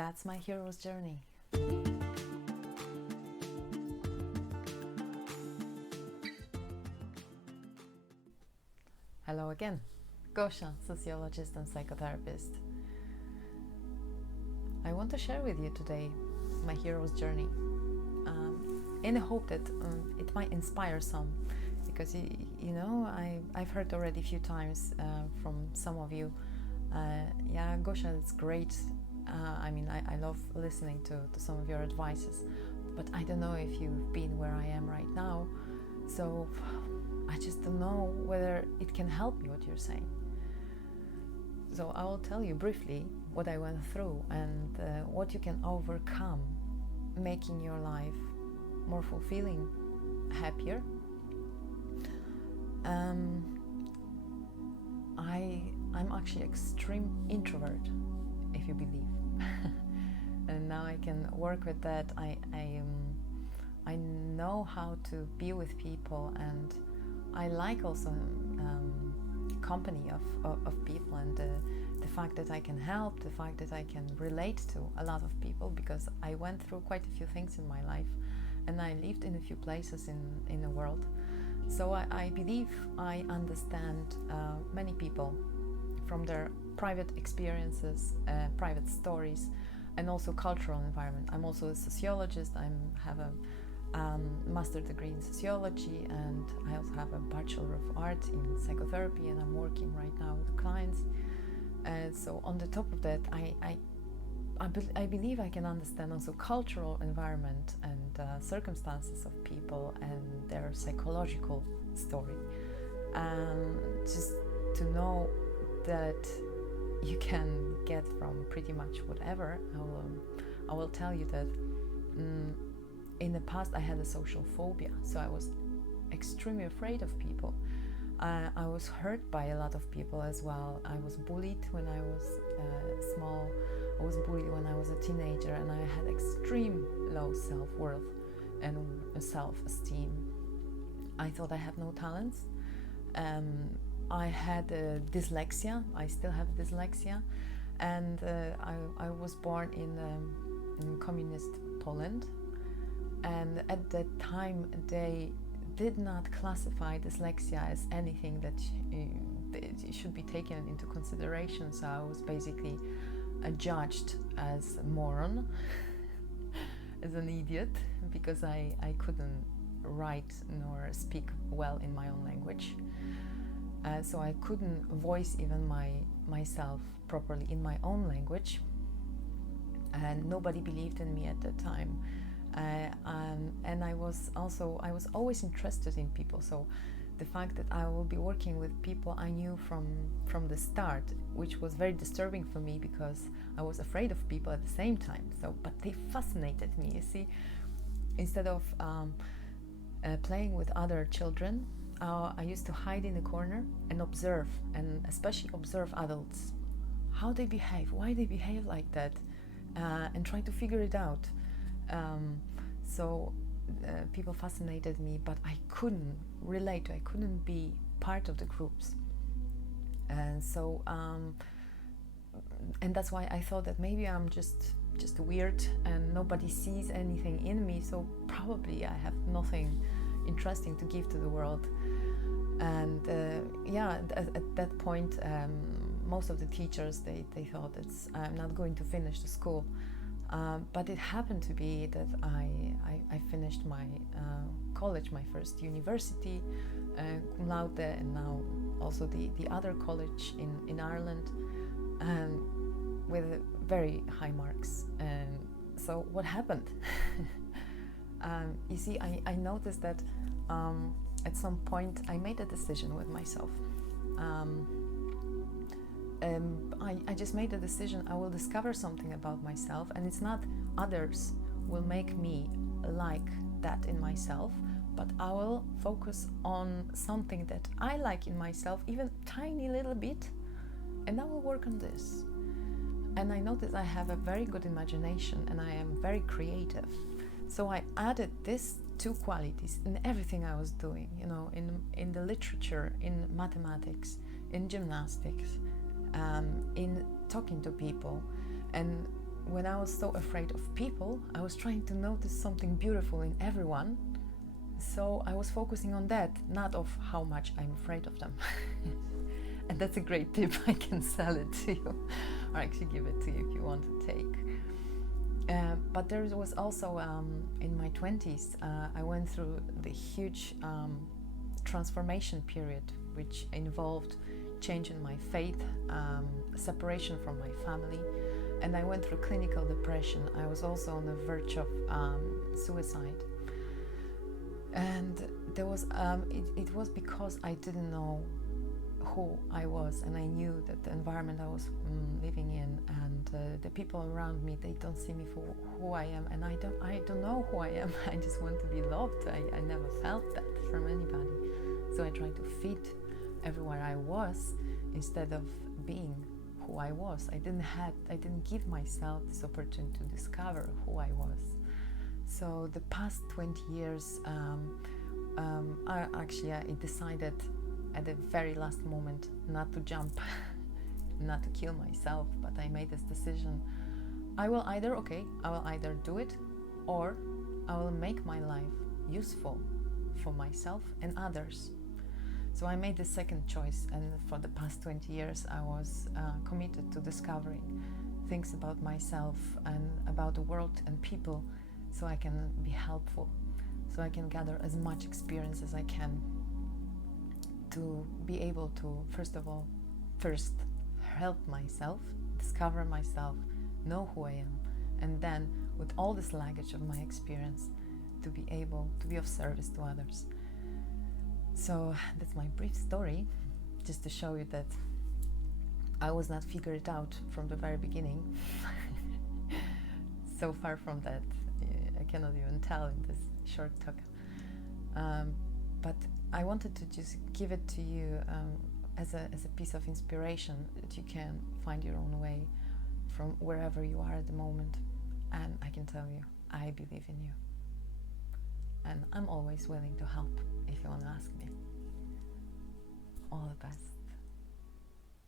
That's my hero's journey. Hello again, Gosha, sociologist and psychotherapist. I want to share with you today my hero's journey, in the hope that it might inspire some, because I've heard already a few times from some of you, yeah, Gosha, it's great. I love listening to some of your advices, but I don't know if you've been where I am right now, so I just don't know whether it can help me what you're saying. So I will tell you briefly what I went through and what you can overcome, making your life more fulfilling, happier. I'm actually extreme introvert, if you believe. And now I can work with that. I know how to be with people, and I like also company of people, and the fact that I can help, the fact that I can relate to a lot of people, because I went through quite a few things in my life and I lived in a few places in the world. So I believe I understand many people from their private experiences, private stories, and also cultural environment. I'm also a sociologist. I have a master's degree in sociology, and I also have a Bachelor of Arts in psychotherapy, and I'm working right now with clients. So on the top of that, I believe I can understand also cultural environment and circumstances of people and their psychological story. Just to know that you can get from pretty much whatever. I will tell you that in the past I had a social phobia, so I was extremely afraid of people. I was hurt by a lot of people as well. I was bullied when I was small. I was bullied when I was a teenager, and I had extreme low self-worth and self-esteem. I thought I had no talents. I had dyslexia. I still have dyslexia, and I was born in communist Poland, and at that time they did not classify dyslexia as anything that should be taken into consideration. So I was basically judged as a moron, as an idiot, because I couldn't write nor speak well in my own language. So I couldn't voice even myself properly in my own language, and nobody believed in me at that time. And I was always interested in people. So the fact that I will be working with people I knew from the start, which was very disturbing for me, because I was afraid of people at the same time. So, but they fascinated me. You see, instead of playing with other children, I used to hide in a corner and observe, and especially observe adults, how they behave, why they behave like that, and try to figure it out. So people fascinated me, but I couldn't relate to, I couldn't be part of the groups. And so, and that's why I thought that maybe I'm just weird and nobody sees anything in me, so probably I have nothing interesting to give to the world. And at that point, most of the teachers, they thought I'm not going to finish the school. But it happened to be that I finished my college, my first university, cum laude, and now also the other college in Ireland, with very high marks. So what happened? You see, I noticed that at some point I made a decision with myself. I just made a decision. I will discover something about myself, and it's not others will make me like that in myself, but I will focus on something that I like in myself, even tiny little bit, and I will work on this. And I noticed I have a very good imagination and I am very creative. So I added these two qualities in everything I was doing, in the literature, in mathematics, in gymnastics, in talking to people. And when I was so afraid of people, I was trying to notice something beautiful in everyone. So I was focusing on that, not of how much I'm afraid of them. And that's a great tip. I can sell it to you, or actually give it to you if you want to take. But there was also, in my 20s, I went through the huge transformation period, which involved change in my faith, separation from my family, and I went through clinical depression. I was also on the verge of suicide. And there was, it was because I didn't know who I was, and I knew that the environment I was living in and the people around me, they don't see me for who I am, and I don't know who I am. I just want to be loved. I never felt that from anybody, so I tried to fit everywhere I was instead of being who I was. I didn't give myself this opportunity to discover who I was. So the past 20 years, I decided at the very last moment not to jump, not to kill myself, but I made this decision. I will either do it, or I will make my life useful for myself and others. So I made the second choice, and for the past 20 years I was committed to discovering things about myself and about the world and people, so I can be helpful, so I can gather as much experience as I can to be able to, first help myself, discover myself, know who I am, and then with all this luggage of my experience, to be able to be of service to others. So that's my brief story, just to show you that I was not figured it out from the very beginning. So far from that, I cannot even tell in this short talk. But I wanted to just give it to you as a piece of inspiration, that you can find your own way from wherever you are at the moment. And I can tell you, I believe in you. And I'm always willing to help if you want to ask me. All the best.